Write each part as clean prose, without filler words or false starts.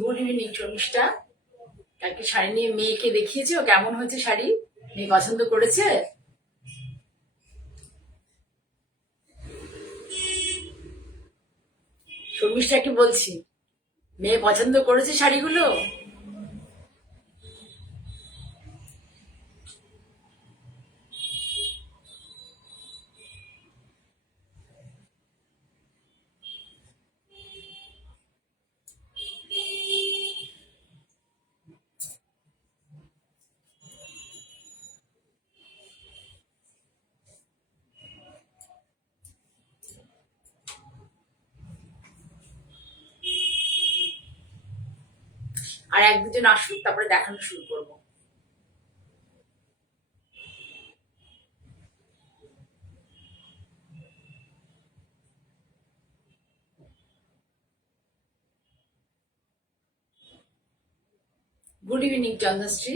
Good evening Sharmistha. কালকে শাড়ি নিয়ে মেয়েকে দেখিয়েছো, কেমন হয়েছে শাড়ি? মেয়ে পছন্দ করেছে? শর্মিষ্ঠাকে বলছি, মেয়ে পছন্দ করেছে শাড়িগুলো? আর এক দুজন আসুক, তারপরে দেখানো শুরু করবো। Good evening Chandrashree.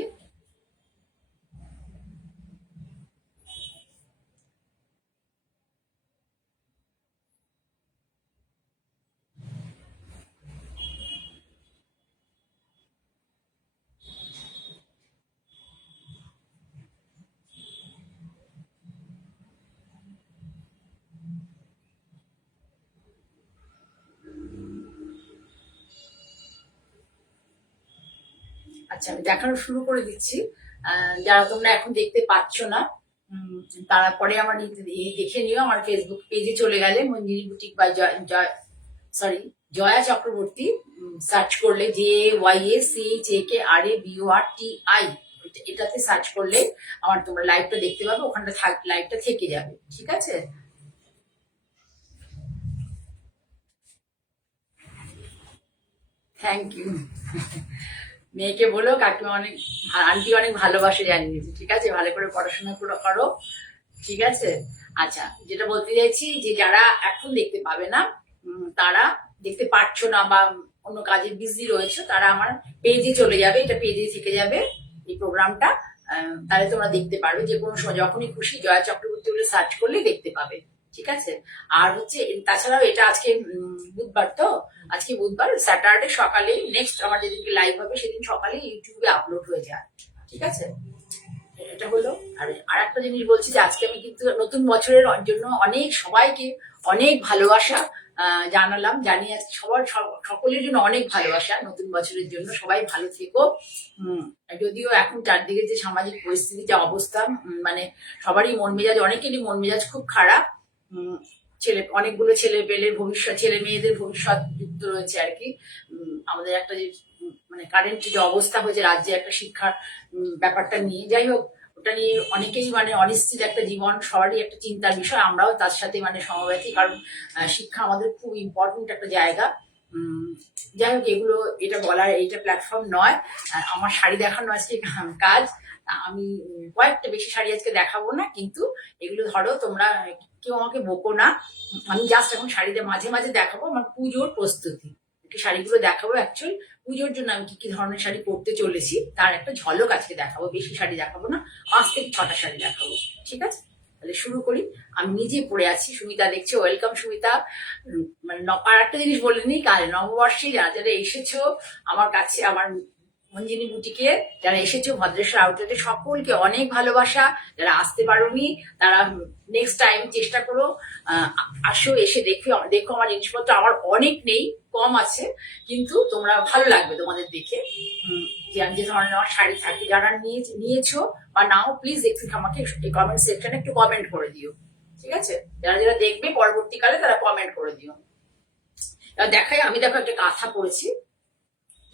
আচ্ছা, আমি দেখানো শুরু করে দিচ্ছি। যারা তোমরা এখন দেখতে পাচ্ছ না, উম, তারা পরে আমার দেখে নিও। আমার ফেসবুক পেজে চলে গেলে Manjiri boutique by sorry Jaya Chakraborty search করলে, JYACHAKRABURTI, এটাতে সার্চ করলে আমার তোমরা লাইভটা দেখতে পাবে। ওখানটা লাইভটা থেকে যাবে, ঠিক আছে? Thank you. মেয়েকে বলো কাকিমা অনেক, আন্টি অনেক ভালোবাসে জানিয়েছে, ঠিক আছে? ভালো করে পড়াশোনা করো, ঠিক আছে? আচ্ছা, যেটা বলতে চাইছি যে যারা এখন দেখতে পাবে না, তারা দেখতে পারছো না বা অন্য কাজে বিজি রয়েছে, তারা আমার পেজে চলে যাবে, এটা পেজে থেকে যাবে এই প্রোগ্রামটা। তাহলে তোমরা দেখতে পারবে যে কোনো সময় যখনই খুশি জয়া চক্রবর্তী বলে সার্চ করলে দেখতে পাবে, ঠিক আছে? আর হচ্ছে তাছাড়াও এটা আজকে বুধবার, তো আজকে বুধবার, স্যাটারডে সকালে নেক্সট আমার যেদিনকে লাইভ হবে সেদিন সকালে ইউটিউবে আপলোড হয়ে যায়, ঠিক আছে? এটা হলো। আর একটা জিনিস বলছি যে আজকে আমি কিন্তু নতুন বছরের জন্য অনেক সবাইকে অনেক ভালোবাসা জানালাম, জানিয়ে সবার সকলের জন্য অনেক ভালোবাসা নতুন বছরের জন্য। সবাই ভালো থেকো। যদিও এখন চারদিকে যে সামাজিক পরিস্থিতি, যে অবস্থা, মানে সবারই মন মেজাজ, অনেকেরই মন মেজাজ খুব খারাপ। অনেকগুলো ছেলে পেলের ভবিষ্যৎ, ছেলে মেয়েদের ভবিষ্যৎ যুক্ত রয়েছে আর কি। আমাদের একটা যে মানে কারেন্ট যে অবস্থা হয়েছে রাজ্যে একটা শিক্ষার ব্যাপারটা নিয়ে, যাই হোক, ওটা নিয়ে অনেকেই মানে অনিশ্চিত একটা জীবন, সবারই একটা চিন্তার বিষয়। আমরাও তার সাথে মানে সমব্যথী, কারণ শিক্ষা আমাদের খুব ইম্পর্টেন্ট একটা জায়গা। যাই হোক, এগুলো এটা বলার এইটা প্ল্যাটফর্ম নয়। আমার শাড়ি দেখানো আজকে কাজ। আমি কয়েকটা বেশি শাড়ি আজকে দেখাবো না, কিন্তু এগুলো ধরো তোমরা কেউ আমাকে বকো না। আমি জাস্ট এখন শাড়িতে মাঝে মাঝে দেখাবো আমার পুজোর প্রস্তুতি। শাড়িগুলো দেখাবো অ্যাকচুয়ালি পুজোর জন্য আমি কি কি ধরনের শাড়ি পরতে চলেছি তার একটা ঝলক আজকে দেখাবো। বেশি শাড়ি দেখাবো না, 5 থেকে 6টা শাড়ি দেখাবো, ঠিক আছে? তাহলে শুরু করি। আমি নিজে পড়ে আছি, সুমিতা দেখছে, ওয়েলকাম সুমিতা। মানে আর একটা জিনিস বলে নিই, কাল নববর্ষে যারা যারা এসেছো আমার কাছে, আমার মঞ্জিনী বুটিকে যারা এসেছো ভদ্রেশ্বর আউটলেটে, সকলকে অনেক ভালোবাসা। যারা আসতে পারোনি তারা নেক্সট টাইম চেষ্টা করো, আসো, এসে দেখো আমার জিনিসপত্র। আমার অনেক নেই, কম আছে, কিন্তু তোমরা ভালো লাগবে তোমাদের দেখে। যে ধরনের আমার শাড়ি থাকে, যারা নিয়েছো বা নাও, প্লিজ একটু আমাকে কমেন্ট সেকশনে একটু কমেন্ট করে দিও, ঠিক আছে? যারা যারা দেখবে পরবর্তীকালে তারা কমেন্ট করে দিও। দেখাই, আমি দেখো একটা কাঁথা পরেছি,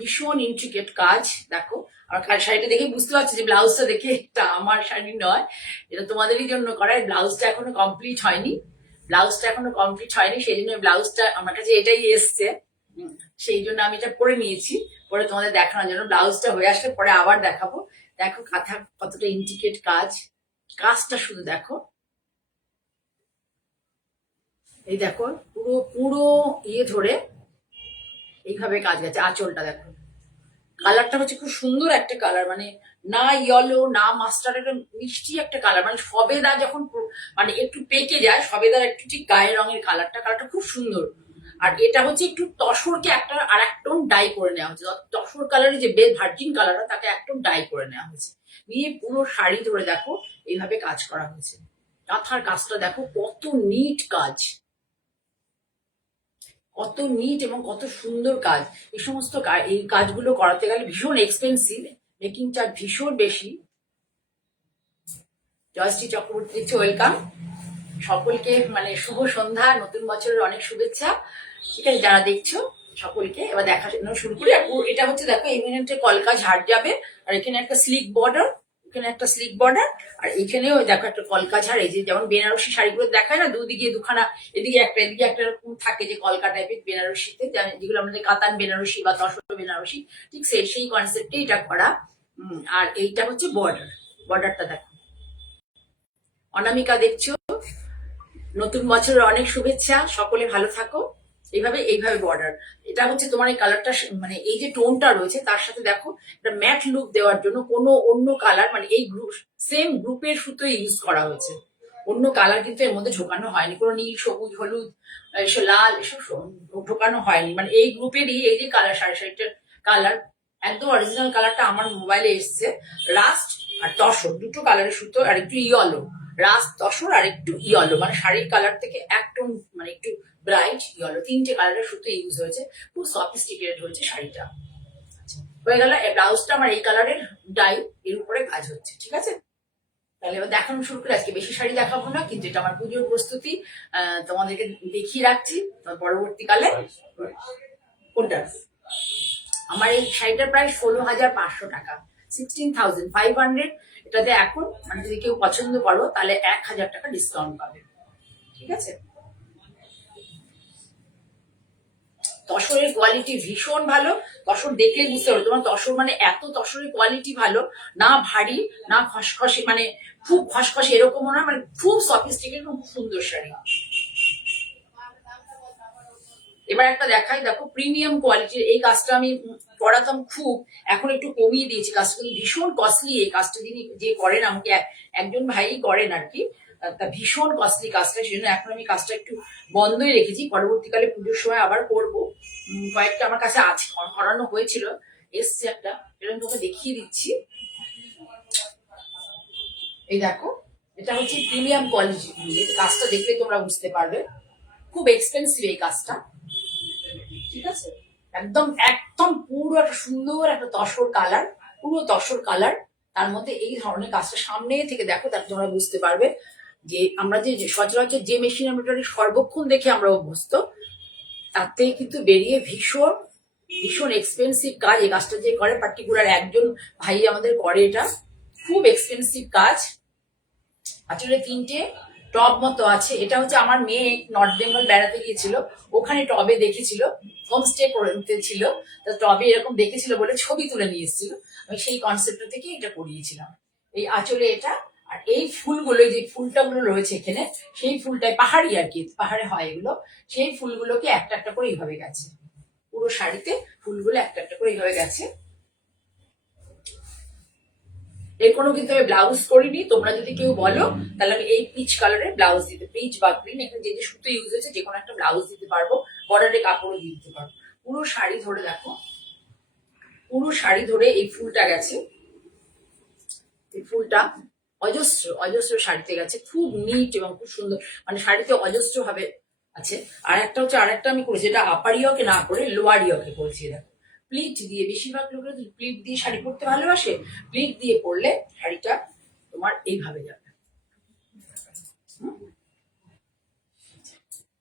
ভীষণ ইন্ট্রিকেট কাজ। দেখো আর শাড়িটা দেখে বুঝতে পারছি যে ব্লাউজটা দেখে এটা আমার শাড়ি নয়, এটা তোমাদেরই জন্য করা। ব্লাউজটা এখনো কমপ্লিট হয়নি, সেই জন্য ব্লাউজটা আমার কাছে এটাই এসছে। সেই জন্য আমি এটা পরে নিয়েছি, পরে তোমাদের দেখানোর জন্য। ব্লাউজটা হয়ে আসলে পরে আবার দেখাবো। দেখো কাঁথা কতটা ইন্ট্রিকেট কাজ, কাজটা শুধু দেখো। এই দেখো পুরো পুরো ইয়ে ধরে এইভাবে কাজ গেছে। আঁচলটা দেখো, কালারটা হচ্ছে খুব সুন্দর একটা কালার, মানে না ইয়েলো না মাস্টার্ড, একটা মিষ্টি একটা কালার, মানে সবেদা যখন মানে একটু পেকে যায়, সবেদার একটু ঠিক গায়ের রঙের কালারটা খুব সুন্দর। আর এটা হচ্ছে একটু তসরকে একটা আর এক টোন ডাই করে নেওয়া হচ্ছে, তসর কালারের যে বেল ভার্জিন কালারটা তাকে এক টোন ডাই করে নেওয়া হয়েছে, নিয়ে পুরো শাড়ি ধরে দেখো এইভাবে কাজ করা হয়েছে। কাঁথার কাজটা দেখো কত নিট কাজ, কত নিট এবং কত সুন্দর কাজ। এই সমস্ত এই কাজগুলো করাতে গেলে ভীষণ এক্সপেন্সিভ, মেকিং চার্জ ভীষণ বেশি। জয়শ্রী চক্রবর্তী দিচ্ছে ওয়েলকাম সকলকে, মানে শুভ সন্ধ্যা, নতুন বছরের অনেক শুভেচ্ছা। ঠিক আছে, যারা দেখছো সকলকে এবার দেখা শুরু করি। এটা হচ্ছে দেখো এখানে একটা কলকা ঝাড় যাবে, আর এখানে একটা স্লিক বর্ডার, এখানে একটা স্লিক বর্ডার, আর এখানেও দেখো একটা কলকা ঝাড়। এই যে যেমন বেনারসি শাড়িগুলো দেখায় না, দুদিকে দুখানা, এদিকে একটা এদিকে একটা এরকম থাকে যে কলকা টাইপের বেনারসিতে, যেগুলো আমাদের কাতান বেনারসি বা তসর বেনারসি, ঠিক সেই কনসেপ্টে এটা করা। আর এইটা হচ্ছে বর্ডার, বর্ডারটা দেখো। অনামিকা দেখছো, নতুন বছরের অনেক শুভেচ্ছা, সকলে ভালো থাকো। এইভাবে এইভাবে বর্ডার, এটা হচ্ছে তোমার এই কালারটা, মানে এই যে টোনটা রয়েছে তার সাথে দেখো একটা ম্যাট লুক দেওয়ার জন্য কোনো অন্য কালার, মানে এই গ্রুপ সেম গ্রুপের সুতো ইউজ করা হয়েছে, অন্য কালার কিন্তু এর মধ্যে ঢোকানো হয়নি, কোনো নীল সবুজ হলুদ এসব লাল এসব ঢোকানো হয়নি, মানে এই গ্রুপেরই এই যে কালার, শাড়িটার কালার একদম অরিজিনাল কালারটা আমার মোবাইলে এসছে। রাস্ট আর তসর দুটো কালারের সুতো, আর একটু ইয়েলো, রাস্ট তসর আর একটু ইয়েলো, মানে শাড়ির কালার থেকে একদম মানে একটু ব্রাইট ইয়েলো, তিনটে কালারের সুতো ইউজ হয়েছে, খুব সফিস্টিকেটেড হয়েছে শাড়িটা। হয়ে গেল ব্লাউজটা আমার এই কালারের ডাই, এর উপরে কাজ হচ্ছে। ঠিক আছে, তাহলে এবার দেখানো শুরু করে। আজকে বেশি শাড়ি দেখাবো না, কিন্তু এটা আমার পুজোর প্রস্তুতি, তোমাদেরকে দেখিয়ে রাখছি পরবর্তীকালে। কোনটা? আমার এই শাড়িটার প্রায় 16,500 টাকা, 16,500। এটাতে এখন মানে যদি কেউ পছন্দ করো তাহলে 1,000 টাকা ডিসকাউন্ট পাবে। ঠিক আছে, তসরের কোয়ালিটি ভীষণ ভালো, তসর দেখলেই বুঝতে পারো তোমার তসর মানে এত তসরের কোয়ালিটি ভালো, না ভারী না খসখসে, মানে খুব খসখসে এরকমও না, মানে খুব সফিস্টিকেটেড, খুব সুন্দর শাড়ি। এবার একটা দেখাই, দেখো প্রিমিয়াম কোয়ালিটির এই কাজটা আমি করাতাম খুব, এখন একটু কমিয়ে দিয়েছি কাজটা, কিন্তু ভীষণ কস্টলি এই কাজটা, যিনি যে করেন আমাকে একজন ভাই করেন আর কি, তা ভীষণ কস্টলি কাজটা, সেই জন্য এখন আমি কাজটা একটু বন্ধই রেখেছি, পরবর্তীকালে পুজোর সময় আবার করবো। কয়েকটা আমার কাছে আছে, করানো হয়েছিল, এসছে একটা, এরকম তোকে দেখিয়ে দিচ্ছি। এই দেখো, এটা হচ্ছে প্রিমিয়াম কোয়ালিটি, কাজটা দেখলে তোমরা বুঝতে পারবে, খুব এক্সপেন্সিভ এই কাজটা। ঠিক আছে, একদম একদম পুরো একটা সুন্দর একটা তসর কালার, পুরো তসর কালার, তার মধ্যে এই ধরনের কাজটা সামনে থেকে দেখো, তার তোমরা বুঝতে পারবে যে আমরা যে সচরাচর যে মেশিন এমব্রয়ডারি সর্বক্ষণ দেখে আমরা অভ্যস্ত, তার থেকে কিন্তু বেরিয়ে ভীষণ ভীষণ এক্সপেন্সিভ কাজ। এই কাজটা যে করে পার্টিকুলার একজন ভাই আমাদের করে, এটা খুব এক্সপেন্সিভ কাজ। আসলে তিনটে টব মতো আছে, এটা হচ্ছে আমার মেয়ে নর্থ বেঙ্গল বেড়াতে গিয়েছিল, ওখানে টবে দেখেছিল, হোমস্টে করতে ছিল, তা টবে এরকম দেখেছিল বলে ছবি তুলে নিয়ে এসেছিল, আমি সেই কনসেপ্টটা থেকে এটা করিয়েছিলাম। এই আঁচলে এটা, আর এই ফুলগুলো, যে ফুলটাগুলো রয়েছে এখানে, সেই ফুলটাই পাহাড়ি আর কি, পাহাড়ে হয় এগুলো, সেই ফুলগুলোকে একটা একটা করে এইভাবে গেছে, পুরো শাড়িতে ফুলগুলো একটা একটা করে এইভাবে গেছে। এর কোনো কিন্তু আমি ব্লাউজ করিনি, তোমরা যদি কেউ বলো তাহলে আমি এই পিচ কালারের ব্লাউজ দিতে, পিচ বা গ্রিন, এখানে যে যে সুতো ইউজ হয়েছে যে কোনো একটা ব্লাউজ দিতে পারবো, বর্ডারে কাপড়ও দিয়ে দিতে পারবো। পুরো শাড়ি ধরে দেখো, পুরো শাড়ি ধরে এই ফুলটা গেছে, এই ফুলটা অজস্র অজস্র শাড়িতে গেছে, খুব নিট এবং খুব সুন্দর, মানে শাড়িতে অজস্র ভাবে আছে। আর একটা হচ্ছে, আর একটা আমি করেছি, এটা আপার ইয়কে না করে লোয়ার ইয়কে করেছি। দেখো প্লিট দিয়ে, বেশিরভাগ লোকেরা প্লিট দিয়ে শাড়ি পরতে ভালোবাসে, প্লিট দিয়ে পরলে শাড়িটা তোমার এইভাবে যাবে।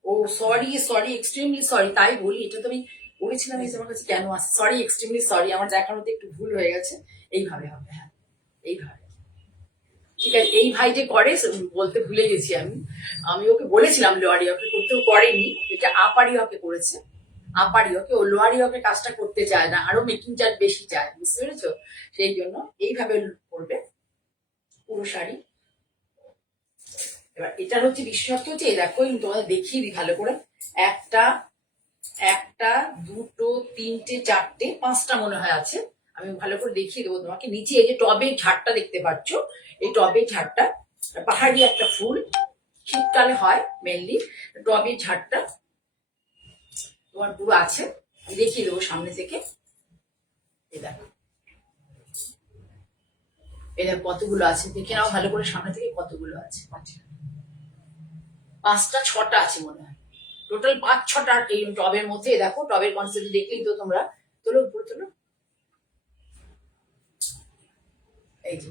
ও সরি সরি, এক্সট্রিমলি সরি, তাই বলি, এটা তো আমি বলেছিলাম, এই আমার কাছে কেন আসে, সরি এক্সট্রিমলি সরি, আমার দেখানোতে একটু ভুল হয়ে গেছে। এইভাবে হবে, হ্যাঁ এইভাবে। ঠিক আছে, এই ভাই যে করে বলতে ভুলে গেছি আমি, আমি ওকে বলেছিলাম লোয়ারি হকে করতে, ও করেনি, এটা আপারি হকে করেছে, আপারি হকে, ও লোয়ারি হকে কাজটা করতে চায় না, আরো মেকিং চার্জ বেশি চায়, বুঝতে পেরেছো, সেই জন্য এইভাবে করবে পুরো শাড়ি। এবার এটার হচ্ছে বিশেষত্ব হচ্ছে, এই দেখো তোমাদের দেখিয়ে দিই ভালো করে, একটা একটা দুটো তিনটে চারটে পাঁচটা মনে হয় আছে, আমি ভালো করে দেখিয়ে দেবো তোমাকে। নিচে এই যে টবের ঝাড়টা দেখতে পাচ্ছ, এই টবের ঝাড়টা পাহাড়ি একটা ফুল, শীতকালে হয় মেনলি, টবের ঝাড়টা তোমার পুরো আছে, আমি দেখিয়ে দেবো সামনে থেকে। এই দেখো, এই দেখো কতগুলো আছে, দেখে নাও ভালো করে সামনে থেকে কতগুলো আছে। 5টা 6টা আছে মনে হয়, টোটাল 5-6টা এই টবের মধ্যে। দেখো টবের কনসেপ্ট দেখলেই তো তোমরা। তোলো উপরে তোলো, এই যে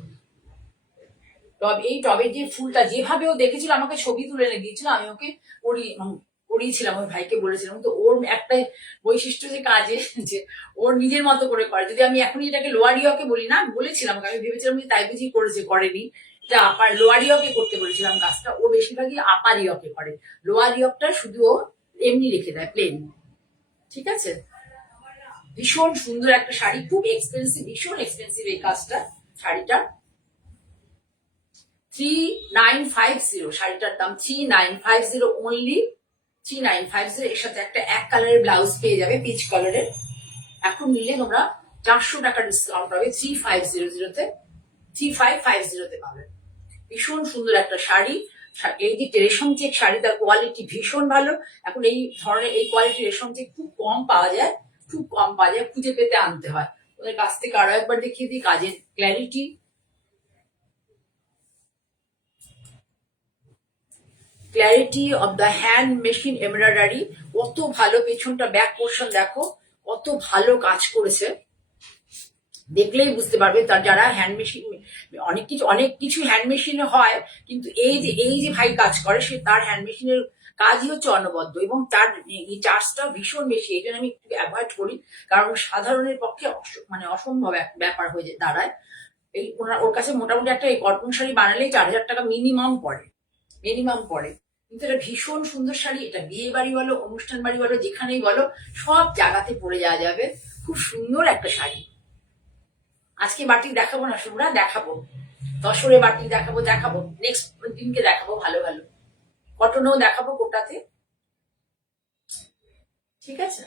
টব, এই টবের যে ফুলটা যেভাবে ও দেখেছিল আমাকে ছবি তুলে এনে দিয়েছিল, আমি ওকে করিয়েছিলাম, ওই ভাইকে বলেছিলাম। তো ওর একটা বৈশিষ্ট্য যে কাজে, যে ওর নিজের মতো করে করে। যদি আমি এখনই এটাকে লোয়ারিয়াকে বলি না, বলেছিলাম, আমি ভেবেছিলাম যে তাই বুঝি করেছে, করেনি। এটা আপার লোয়ারিয়কে করতে বলেছিলাম কাজটা, ও বেশিরভাগই আপার ইয়কে করে। লোয়ার ইয়কটা শুধু ও এমনি রেখে দেয়, প্লেন। ঠিক আছে, ভীষণ সুন্দর একটা শাড়ি, খুব এক্সপেন্সিভ, ভীষণ এক্সপেন্সিভ এই কাজটা, শাড়িটা 3950, শাড়িটার দাম 3950 অনলি, 3950। এর সাথে একটা এক কালারের ব্লাউজ পেয়ে যাবে, পিচ কালারের। এখন নিলে তোমরা 400 টাকা ডিসকাউন্ট পাবে, 3500-তে, 3550-তে পাবে। ভীষণ সুন্দর একটা শাড়ি। এই যে রেশম চেক শাড়ি, তার কোয়ালিটি ভীষণ ভালো। এখন এই ধরনের এই কোয়ালিটির রেশম চেক খুব কম পাওয়া যায়, খুব কম পাওয়া যায়, খুঁজে পেতে আনতে হয়। ওদের কাছ থেকে আরো একবার দেখিয়ে দিই কাজের clarity. Clarity of the hand machine embroidery, কত ভালো। পেছনটা ব্যাক পোর্শন দেখো, কত ভালো কাজ করেছে, দেখলেই বুঝতে পারবে। তার যারা হ্যান্ড মেশিন, অনেক কিছু হ্যান্ড মেশিনে হয়, কিন্তু এই যে ভাই কাজ করে, সে তার হ্যান্ড মেশিনের কাজই হচ্ছে অনবদ্য, এবং তার এই চার্জটা ভীষণ বেশি। এই জন্য আমি একটু অ্যাভয়েড করি, কারণ সাধারণের পক্ষে মানে অসম্ভব ব্যাপার হয়ে যায়, দাঁড়ায়। এই ওর কাছে মোটামুটি একটা এই কটন শাড়ি বানালেই 4000 টাকা মিনিমাম পড়ে, মিনিমাম পড়ে। কিন্তু এটা ভীষণ সুন্দর শাড়ি, এটা বিয়ে বাড়ি বলো, অনুষ্ঠান বাড়ি বলো, যেখানেই বলো, সব জায়গাতে পরে যাওয়া যাবে। খুব সুন্দর একটা শাড়ি। আজকে বাটিক দেখাবো না তোমরা, দেখাবো তসরে বাটিক দেখাবো নেক্সট দিনকে দেখাবো, ভালো ভালো কটনেও দেখাবো, কোটাতে। ঠিক আছে,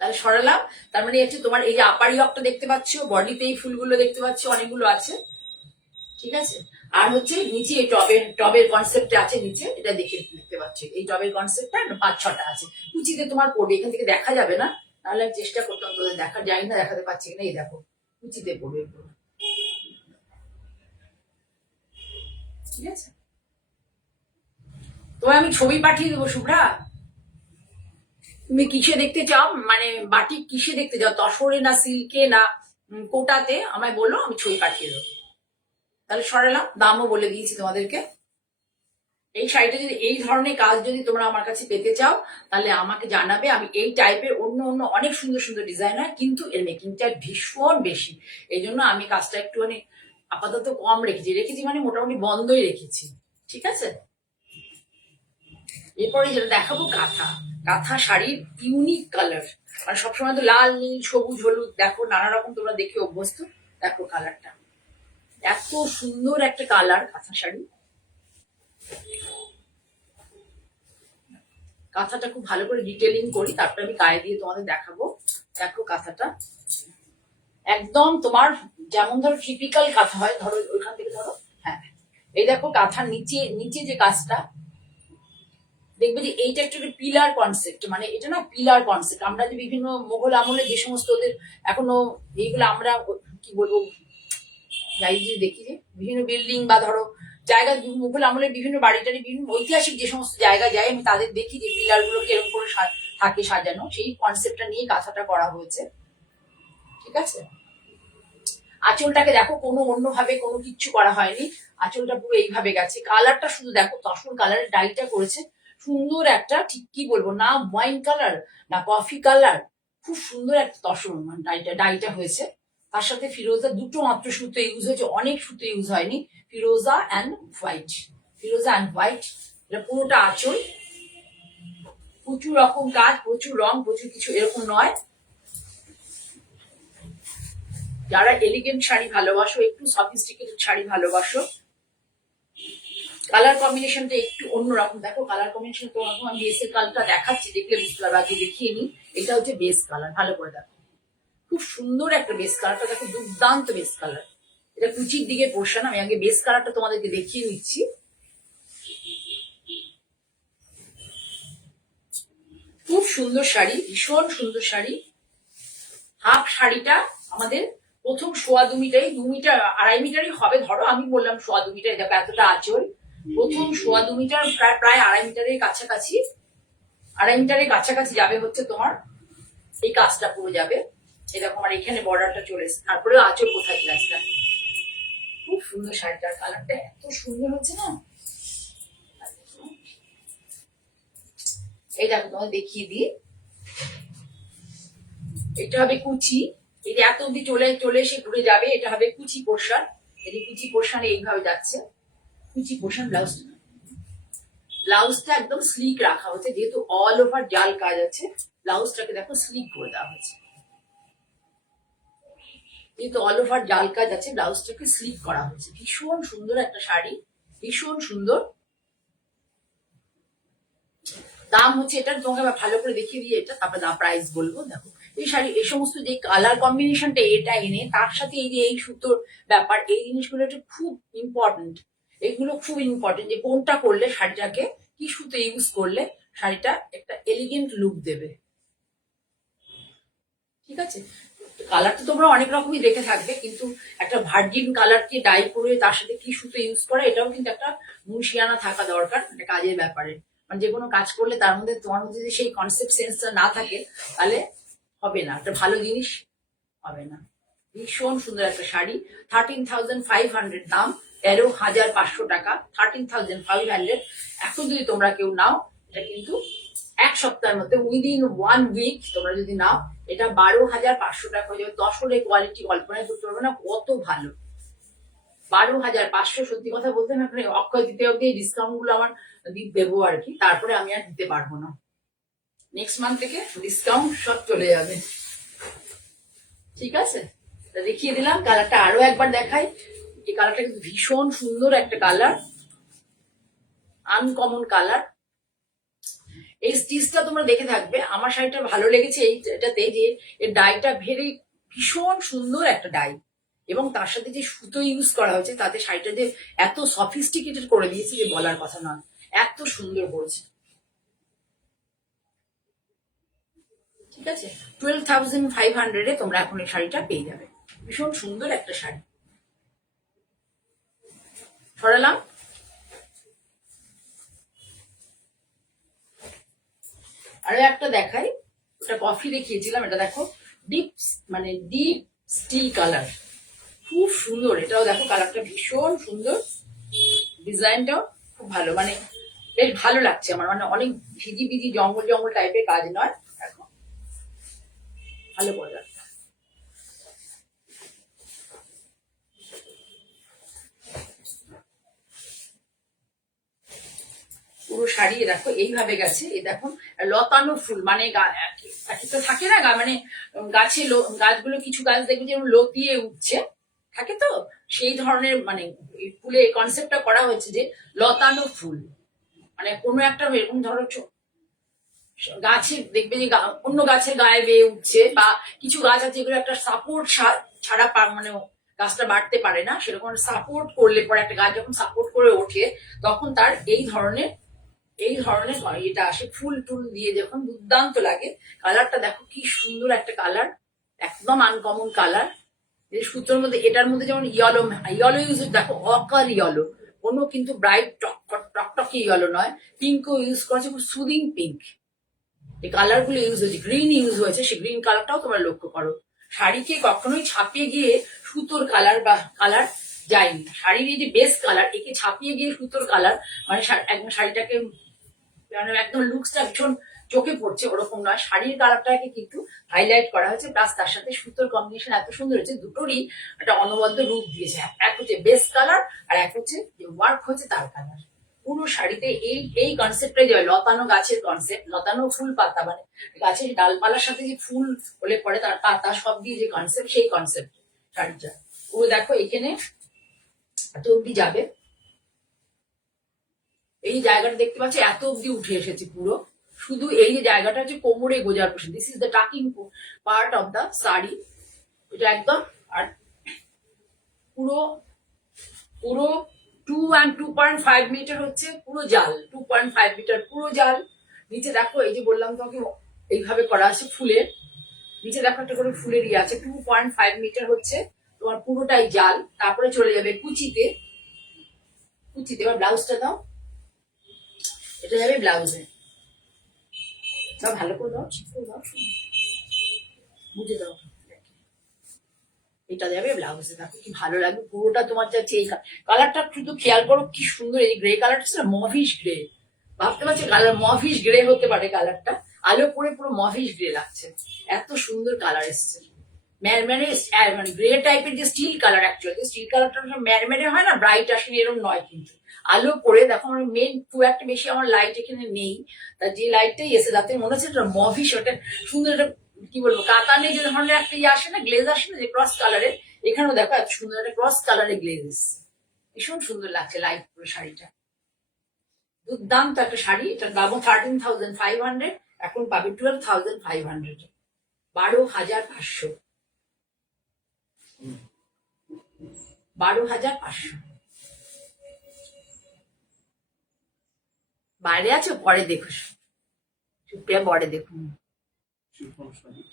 তাহলে সরালাম। তার মানে হচ্ছে তোমার এই যে আপার ইয়কটা দেখতে পাচ্ছ, বডিতে এই ফুলগুলো দেখতে পাচ্ছ, অনেকগুলো আছে। ঠিক আছে, আর হচ্ছে নিচে এই টবের কনসেপ্ট আছে নিচে, এটা দেখতে পাচ্ছ, এই টবের কনসেপ্টটা 5-6টা আছে। কুচিতে তোমার পড়বে, এখান থেকে দেখা যাবে না, নাহলে আমি চেষ্টা করতাম তোদের দেখা যায় না, দেখাতে পাচ্ছি না। এই দেখো কুচিতে পড়বে, ঠিক আছে। তোমায় আমি ছবি পাঠিয়ে দেবো শুভ্রা, তুমি কিসে দেখতে চাও, মানে বাটিক কিসে দেখতে চাও, তসরে না সিল্কে না কোটাতে, আমায় বলো, আমি ছবি পাঠিয়ে দেবো। তাহলে সরালাম, দামও বলে দিয়েছি তোমাদেরকে। এই শাড়িটা যদি, এই ধরনের কাজ যদি তোমরা আমার কাছে পেতে চাও, তাহলে আমাকে জানাবে। আমি এই টাইপের অন্য অন্য অনেক সুন্দর সুন্দর ডিজাইন হয়, কিন্তু এর মেকিংটা ভীষণ বেশি, এই জন্য আমি কাজটা একটুখানি আপাতত কম রেখেছি মানে মোটামুটি বন্ধই রেখেছি। ঠিক আছে, এরপরে যেটা দেখাবো, কাঁথা। কাঁথা শাড়ির ইউনিক কালার, মানে সবসময় তো লাল নীল সবুজ হলুদ, দেখো নানা রকম তোমরা দেখে অভ্যস্ত। দেখো কালারটা, এত সুন্দর একটা কালার কাঁথা শাড়ি। কাঁথাটা খুব ভালো করে ডিটেলিং করি, তারপরে আমি গায়ে দিয়ে তোমাদের দেখাবো। দেখো কাঁথাটা একদম তোমার যেমন ধরো টিপিক্যাল কাঁথা হয়, ধরো ওইখান থেকে ধরো, হ্যাঁ এই দেখো কাঁথার নিচে নিচে যে কাজটা দেখবে, যে এইটা একটা পিলার কনসেপ্ট, মানে এটা না পিলার কনসেপ্ট। আমরা যে বিভিন্ন মোগল আমলে যে সমস্ত ওদের এখনো এইগুলো আমরা কি বলবো, যাই যে দেখি যে বিভিন্ন বিল্ডিং বা ধরো জায়গা, মুঘল আমলের বিভিন্ন বাড়িটারি, বিভিন্ন ঐতিহাসিক যে সমস্ত জায়গা যাই, আমি তাদের দেখি যে পিলার গুলো কিরকম করে থাকে সাজানো, সেই কনসেপ্টটা নিয়ে কাঁথাটা করা হয়েছে। ঠিক আছে, আঁচলটাকে দেখো কোনো অন্যভাবে কোনো কিচ্ছু করা হয়নি, আঁচলটা পুরো এইভাবে গেছে। কালারটা শুধু দেখো, তসর কালারের ডাইটা করেছে, সুন্দর একটা, ঠিক কি বলবো, না ওয়াইন কালার না কফি কালার, খুব সুন্দর একটা তসর ডাইটা হয়েছে। তার সাথে ফিরোজা, দুটো মাত্র সুতো ইউজ হয়েছে, অনেক সুতো ইউজ হয়নি। ফিরোজা অ্যান্ড হোয়াইট, ফিরোজা অ্যান্ড হোয়াইট, এটা পুরোটা আঁচল। প্রচুর রকম কাজ, প্রচুর রং, প্রচুর কিছু এরকম নয়। যারা এলিগেন্ট শাড়ি ভালোবাসো, একটু সফিস্টিকেটেড শাড়ি ভালোবাসো, কালার কম্বিনেশনটা একটু অন্যরকম। দেখো কালার কম্বিনেশন তোমার, আমি বেসের কালারটা দেখাচ্ছি, দেখলে বুঝতে পারবে, আগে দেখিয়ে নি। এটা হচ্ছে বেস কালার, ভালো করে দেখো, খুব সুন্দর একটা বেস কালারটা দেখো, দুর্দান্ত বেস কালার। এটা কুচির দিকে পোর্শন, আমি আগে বেস কালারটা তোমাদেরকে দেখিয়ে নিচ্ছি। খুব সুন্দর শাড়ি, ভীষণ সুন্দর শাড়ি। হাফ শাড়িটা আমাদের প্রথম 2.25 মিটার, 2 মিটার 2.5 মিটারই হবে ধরো, আমি বললাম 2.25 মিটার, দেখো এতটা আঁচল। প্রথম 2.25 মিটার প্রায় প্রায় 2.5 মিটারের কাছাকাছি, 2.5 মিটারের কাছাকাছি যাবে হচ্ছে তোমার এই কাজটা পুরো যাবে। এরকম আর এখানে বর্ডারটা চলে এসছে, তারপরে আঁচল কোথায় কাজটা। খুব সুন্দর শাড়িটার কালারটা এত সুন্দর হচ্ছে না। এই দেখো তোমাকে দেখিয়ে দিই, এটা হবে কুচি, এই যে এত অব্দি চলে চলে এসে ঘুরে যাবে, এটা হবে কুচি পোর্শন। এই যে কুচি পোর্শন এইভাবে যাচ্ছে, কুচি পোর্শন। ব্লাউজটা একদম স্লিক রাখা হচ্ছে, যেহেতু অল ওভার জাল কাজ আছে, ব্লাউজটাকে দেখো স্লিক করে দেওয়া হয়েছে। যেহেতু অল ওভার জাল কাজ আছে, ব্লাউজটাকে স্লিক করা হয়েছে। ভীষণ সুন্দর একটা শাড়ি, ভীষণ সুন্দর। দাম হচ্ছে, এটা তোমাকে ভালো করে দেখিয়ে দিয়ে এটা তারপরে দাম প্রাইস বলবো। দেখো এই শাড়ি, এই সমস্ত যে কালার কম্বিনেশনটা এটা এনে তার সাথে এই যে এই সুতোর ব্যাপার, এই জিনিসগুলো একটা খুব ইম্পর্টেন্ট। এগুলো খুব ইম্পর্টেন্ট যে কোনটা করলে শাড়িটাকে, কি সুতো ইউজ করলে শাড়িটা একটা এলিগেন্ট লুক দেবে। ঠিক আছে, কালার তো তোমরা অনেক রকমই দেখে থাকবে, কিন্তু একটা ভার্জিন কালারকে ডাই করে তার সাথে কি সুতো ইউজ করে, এটাও কিন্তু একটা মুশিয়ানা থাকা দরকার একটা কাজের ব্যাপারে। মানে যে কোনো কাজ করলে তার মধ্যে তোমার মধ্যে যদি সেই কনসেপ্ট সেন্সটা না থাকে তাহলে হবে না, একটা ভালো জিনিস হবে না। ভীষণ সুন্দর একটা শাড়ি, 13,500 দাম, 13,500 টাকা, 13,500। এখন যদি তোমরা কেউ নাও, এটা কিন্তু এক সপ্তাহের মধ্যে, উইদিন 1 উইক তোমরা যদি নাও, এটা 12,500 টাকা হয়ে যাবে। তসরের কোয়ালিটি কল্পনায় করতে পারবে না কত ভালো। 12,500, সত্যি কথা বলতে না, এখানে অক্ষয় তৃতীয়া অব্দি এই ডিসকাউন্ট গুলো আমার দেবো আর কি, তারপরে আমি আর দিতে পারবো না। নেক্সট মান্থ থেকে ডিসকাউন্ট সব চলে যাবে। ঠিক আছে, দেখিয়ে দিলাম কালারটা, আরো একবার দেখাই। এই কালারটা কিন্তু ভীষণ সুন্দর একটা কালার, আনকমন কালার। এই স্টিচটা তোমরা দেখে থাকবে, আমার শাড়িটা ভালো লেগেছে এটাতে যে এর ডাইটা ভীষণ সুন্দর একটা ডাই, এবং তার সাথে যে সুতো ইউজ করা হয়েছে তাতে শাড়িটা যে এত সফিস্টিকেটেড করে দিয়েছে যে বলার কথা নয়, এত সুন্দর করেছে। ঠিক আছে, 12,500 তোমরা এখন এই শাড়িটা পেয়ে যাবে। ভীষণ সুন্দর একটা শাড়ি। সরালাম। আরো একটা দেখাই, ওটা কফি দেখিয়েছিলাম, এটা দেখো ডিপ, মানে ডিপ স্টিল কালার, খুব সুন্দর। এটাও দেখো কালারটা ভীষণ সুন্দর, ডিজাইনটাও খুব ভালো, মানে বেশ ভালো লাগছে আমার। মানে অনেক ভিজি ভিজি জঙ্গল জঙ্গল টাইপের কাজ নয়, দেখো ভালো করে। পুরো শাড়ি দেখো এইভাবে গেছে, এই দেখো লতানো ফুল, মানে একটা থাকে না মানে গাছে গাছগুলো, কিছু গাছ দেখবে যেমন লতিয়ে উঠছে থাকে, তো সেই ধরনের মানে ফুলের কনসেপ্টটা করা হয়েছে যে লতানো ফুল, মানে কোনো একটা এরকম ধরো গাছে দেখবে যে অন্য গাছের গায়ে বেয়ে উঠছে, বা কিছু গাছ আছে যেগুলো একটা সাপোর্ট ছাড়া মানে গাছটা বাড়তে পারে না, সেরকম সাপোর্ট করলে পরে একটা গাছ যখন সাপোর্ট করে ওঠে তখন তার এই ধরনের এটা আসে, ফুল টুল দিয়ে যখন দুর্দান্ত লাগে। কালারটা দেখো কি সুন্দর একটা কালার, একদম আনকমন কালার। সুতোর মধ্যে, এটার মধ্যে যেমন ইয়েলো ইউজ, দেখো অকার ইয়েলো, কোনো কিন্তু ব্রাইট টকটকে ইয়েলো নয়, পিঙ্কও ইউজ করেছে, খুব সুদিং পিঙ্ক। এই কালার গুলো ইউজ হয়েছে, গ্রিন ইউজ হয়েছে, সেই গ্রিন কালারটাও তোমরা লক্ষ্য করো। শাড়িকে কখনোই ছাপিয়ে গিয়ে সুতোর কালার বা কালার যায়নি। শাড়ির এই যে বেস কালার, একে ছাপিয়ে গিয়ে সুতোর কালার, মানে একদম শাড়িটাকে একদম লুকসটা ভীষণ চোখে পড়ছে ওরকম নয়, শাড়ির কালারটাকে কিন্তু হাইলাইট করা হয়েছে, প্লাস তার সাথে সুতোর কম্বিনেশন এত সুন্দর হয়েছে, দুটোরই একটা অনবদ্য রূপ দিয়েছে। এক হচ্ছে বেস কালার, আর এক হচ্ছে যে ওয়ার্ক হচ্ছে তার কালার। পুরো শাড়িতে এই কনসেপ্টটাই দেওয়া, লতানো গাছের কনসেপ্ট, লতানো ফুল পাতা, মানে গাছের ডালপালার সাথে যে ফুল হলে পরে তার পাতা সব দিয়ে যে কনসেপ্ট, সেই কনসেপ্ট শাড়িটা পুরো দেখো এখানে এত অব্দি যাবে। এই জায়গাটা দেখতে পাচ্ছ এত অব্দি উঠে এসেছে পুরো, শুধু এই যে জায়গাটা হচ্ছে কোমরে গোজার portion, this is the tucking part of the sari, এটা একদম। আর পুরো পুরো 2 and 2.5 মিটার হচ্ছে পুরো জাল, 2.5 মিটার পুরো জাল, নিচে দেখো এই যে বললাম তোমাকে এইভাবে করা আছে ফুলের, নিচে দেখো একটা করে ফুলের ইয়ে আছে, 2.5 মিটার হচ্ছে তোমার পুরোটাই জাল। তারপরে চলে যাবে কুচিতে, কুচিতে। এবার ব্লাউজটা দাও, এটা যাবে ব্লাউজে। দাও ভালো করে দাও, ঠিক করে দাও, বুঝে দাও। এটা যাবে ব্লাউজে। দেখো কি ভালো লাগবে, পুরোটা তোমার যাচ্ছে এই কালারটা। শুধু খেয়াল করো কি সুন্দর, এই গ্রে কালারটা মভিশ গ্রে, ভাবতে পারছি কালার মভিশ গ্রে হতে পারে কালারটা, আলো পরে পুরো মভিশ গ্রে লাগছে, এত সুন্দর কালার এসছে। ম্যারমেরে মানে গ্রে টাইপের যে স্টিল কালার, অ্যাকচুয়ালি স্টিল কালারটা ম্যারমেরে হয় না, ব্রাইট আসেনি এরকম নয়, কিন্তু আলো পরে দেখো আমার মেন খুব একটা বেশি আমার লাইট এখানে নেই, তা যে লাইটটাই এসে তাতে মনে হচ্ছে মভিশ, ওটা সুন্দর, একটা কি বলবো কাতানে যে ধরনের একটা ইয়ে আসে না, গ্লেজ আসে না যে ক্রস কালারের, এখানেও দেখো এত সুন্দর একটা ক্রস কালারের গ্লেজ এসছে, ভীষণ সুন্দর লাগছে লাইট পুরো শাড়িটা। দুর্দান্ত একটা শাড়ি, এটার দামও 13,500, এখন পাবে 12,500, 12,500, 12,500। বাইরে আছো, পরে দেখো, চুপটিয়া পরে দেখুন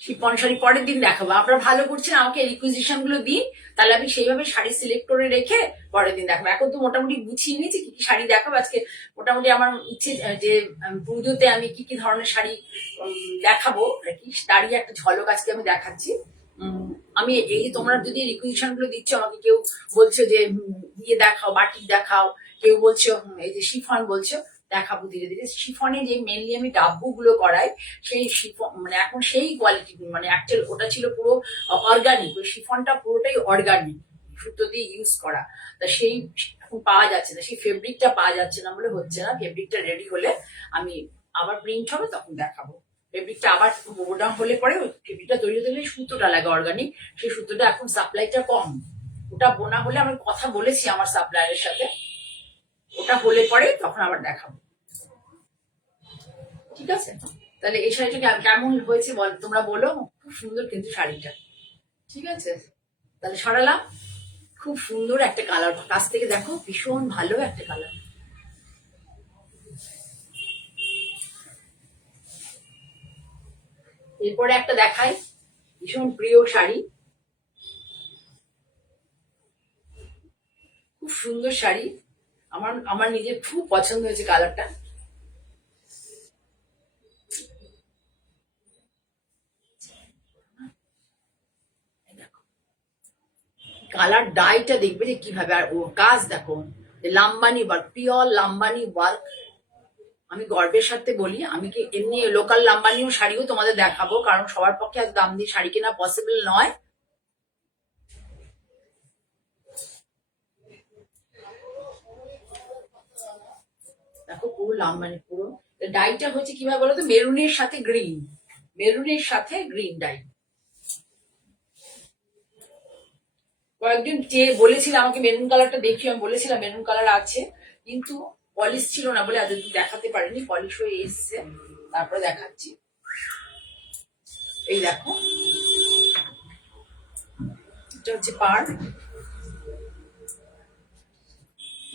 শিফন শাড়ি পরের দিন দেখাবো। আপনারা ভালো করছেন, আমাকে রিকুইজিশন গুলো দিন, তাহলে আমি সেইভাবে শাড়ি সিলেক্ট করে রেখে পরের দিন দেখাবো। এখন তো মোটামুটি গুছিয়ে নিয়েছি কি কি শাড়ি দেখাবো আজকে। মোটামুটি আমার ইচ্ছে যে পুজোতে আমি কি কি ধরনের শাড়ি দেখাবো আর কি, তারই একটা ঝলক আজকে আমি দেখাচ্ছি। আমি এই যে তোমরা যদি রিকুইজিশন গুলো দিচ্ছ আমাকে, কেউ বলছো যে দিয়ে দেখাও, বাটিক দেখাও, কেউ বলছো এই যে শিফন বলছো, দেখাবো ধীরে ধীরে। শিফনে যে মেনলি আমি ডাব্বু গুলো করাই, সেই শিফন মানে এখন সেই কোয়ালিটি, মানে অ্যাকচুয়াল ওটা ছিল পুরো অর্গানিক, ওই শিফনটা পুরোটাই অর্গানিক সুতো দিয়ে ইউজ করা, তা সেই এখন পাওয়া যাচ্ছে না, সেই ফেব্রিকটা পাওয়া যাচ্ছে না বলে হচ্ছে না। ফেব্রিকটা রেডি হলে আমি আবার প্রিন্ট হবে তখন দেখাবো। ফেব্রিকটা আবার বোনা হলে পরে ফেব্রিকটা তৈরি হতে গেলে সুতোটা লাগে অর্গানিক, সেই সুতোটা এখন সাপ্লাইটা কম, ওটা বোনা হলে আমি কথা বলেছি আমার সাপ্লায়ারের সাথে, ওটা হলে পরে তখন আবার দেখাবো, ঠিক আছে? তাহলে এই শাড়িটা কেমন হয়েছে বল, তোমরা বলো। খুব সুন্দর কিন্তু শাড়িটা, ঠিক আছে? তাহলে সরালাম, খুব সুন্দর একটা কালার, কাছ থেকে দেখো ভীষণ ভালো একটা কালার। এরপরে একটা দেখাই, ভীষণ প্রিয় শাড়ি, খুব সুন্দর শাড়ি, আমার আমার নিজের খুব পছন্দ হয়েছে কালারটা। কালার ডাইটা দেখবে যে কিভাবে, আর ও কাজ দেখো, Lambani work, pure Lambani work. আমি গর্বের সাথে বলি, আমি কি এমনি লোকাল লাম্বানিও শাড়িও তোমাদের দেখাবো, কারণ সবার পক্ষে এত দাম দিয়ে শাড়ি কেনা পসিবল নয়। দেখো পুরো লাম্বানি, পুরো ডাইটা হচ্ছে কিভাবে বলো তো, মেরুনের সাথে গ্রিন, মেরুনের সাথে গ্রিন ডাই। কয়েকদিন যে বলেছিল আমাকে মেরুন কালারটা দেখি, আমি বলেছিলাম মেরুন কালার আছে, কিন্তু পলিশ ছিল না বলে এতদিন দেখাতে পারিনি, পলিশ হয়ে এসছে তারপরে দেখাচ্ছি। এই দেখো, এটা হচ্ছে পার,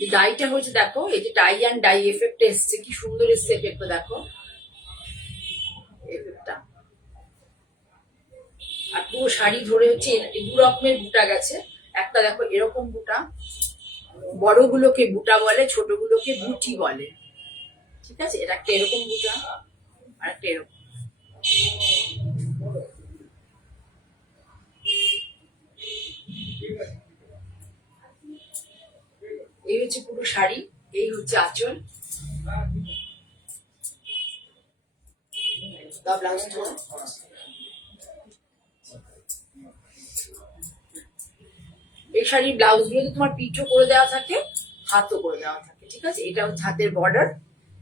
এই ডাইটা হচ্ছে দেখো, এই যে টাই অ্যান্ড ডাই এফেক্ট এসছে, কি সুন্দর এসছে এফেক্টটা, দেখো এফেক্টটা। আর পুরো শাড়ি ধরে হচ্ছে দু রকমের বুটা গেছে, একটা দেখো এরকম বুটা, বড়গুলোকে বুটা বলে, ছোটগুলোকে বুটি বলে, ঠিক আছে? এটা একটা এরকম বুটা আর একটা এরকম। এই হচ্ছে পুরো শাড়ি, এই হচ্ছে আঁচল, ব্লাউজ। এই শাড়ির ব্লাউজ গুলো তোমার পিঠও করে দেওয়া থাকে, হাতও করে দেওয়া থাকে, ঠিক আছে? এটা হচ্ছে হাতের বর্ডার,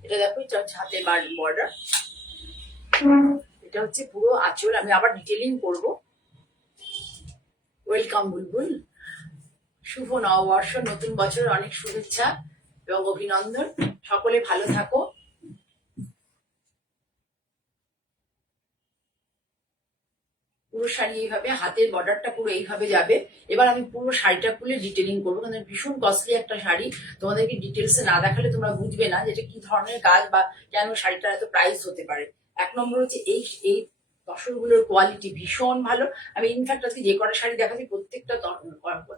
এটা দেখো এটা হচ্ছে হাতের বর্ডার, এটা হচ্ছে পুরো আঁচল। আমি আবার ডিটেলিং করব। ওয়েলকাম বুলবুল, শুভ নববর্ষ, নতুন বছরের অনেক শুভেচ্ছা এবং অভিনন্দন, সকলে ভালো থাকো। পুরো শাড়ি এইভাবে, হাতের বর্ডারটা পুরো এইভাবে যাবে। এবার আমি পুরো শাড়িটা খুলে ডিটেলিং করবো, কারণ ভীষণ কস্টলি একটা শাড়ি, তোমাদেরকে ডিটেলসে না দেখালে তোমরা বুঝবে না যেটা কি ধরনের কাজ বা কেন শাড়িটার এত প্রাইস হতে পারে। এক নম্বর হচ্ছে এই এই তসরগুলোর কোয়ালিটি ভীষণ ভালো। আমি ইনফ্যাক্ট আজকে যে কটা শাড়ি দেখাচ্ছি প্রত্যেকটা